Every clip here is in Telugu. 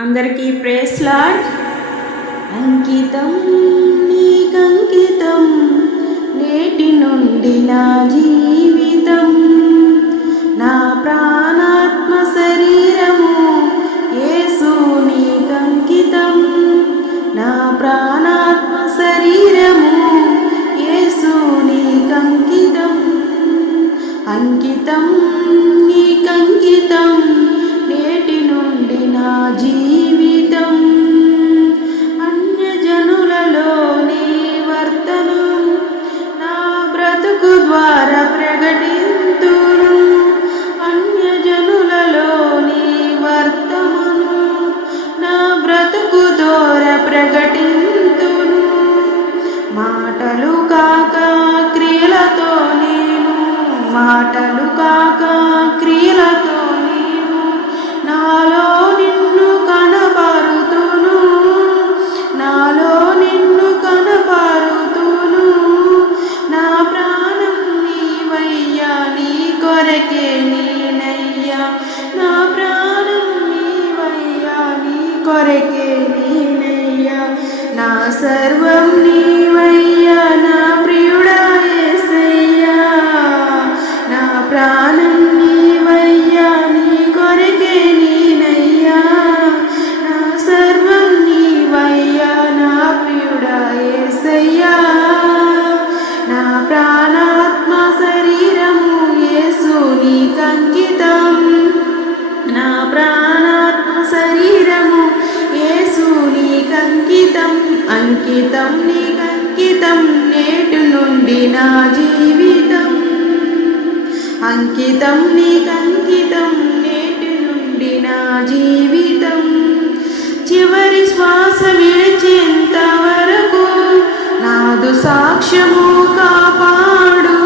అందరికీ ప్రేస్ లాడ్. అంకితం నీకంకితం నేటి నుండి నా జీవితం. నా ప్రాణాత్మ శరీరము యేసు నీకంకితం. నా ప్రాణాత్మ శరీరము యేసు నీకంకితం. అంకితం ద్వారా ప్రకటింతును అన్యజనులలో నీ వర్తమును నా బ్రతుకు ద్వారా ప్రకటింతును. మాటలు కాక క్రియలతో నేను మాటలు కాక క్రియలతో నీ కొరకే నేనయ్యా నా సర్వం నీవయ్యా అంకితం నీకంకితం నేటి నుండి నా జీవితం. అంకితం నీకంకితం నేటి నుండి నా జీవితం. చివరి శ్వాస విడిచేంత వరకు నాదు సాక్ష్యము కాపాడు.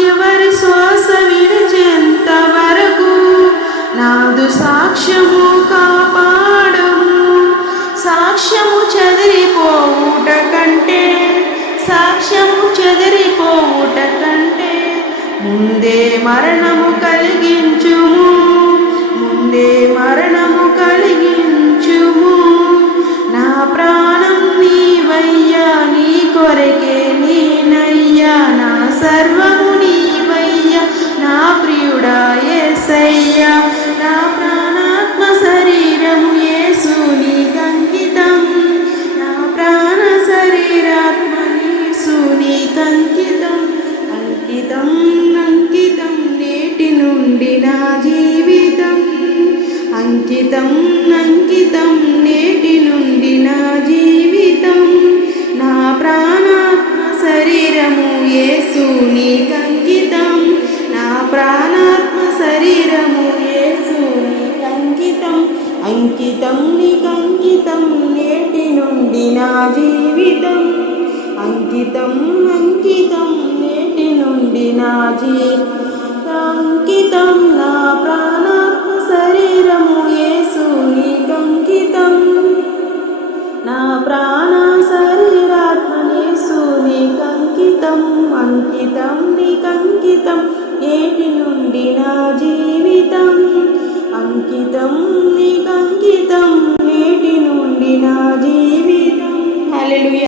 చివరి శ్వాస విడిచేంత వరకు నాదు సాక్ష్యము సాక్ష్యము చెదిరిపోవుట కంటే సాక్ష్యము చెదిరిపోవుట కంటే ముందే మరణము కలిగించుము ముందే మరణము కలిగించుము. నా ప్రాణం నీవయ్యా నీ కొరకే నేనయ్యా నా సర్వ అంకితం అంకితం నేటి నుండి నా జీవితం. అంకితం అంకితం నేటి నుండి నా జీవితం. నా ప్రాణాత్మ శరీరము యేసు నీకంకితం నా ప్రాణాత్మ శరీరము యేసు నీకంకితం అంకితం. నీకంకితం నేటి నుండి నా జీవితం. నాజీ. అంకితం నా ప్రాణాత్మ శరీరము యేసు నీకంకితం నా ప్రాణ శరీరాత్మనేసుని కంకితం. అంకితం నికంకితం ఏటి నుండి నా జీవితం. అంకితం నికంకితం నేటి నుండి నా జీవితం. హల్లెలూయా.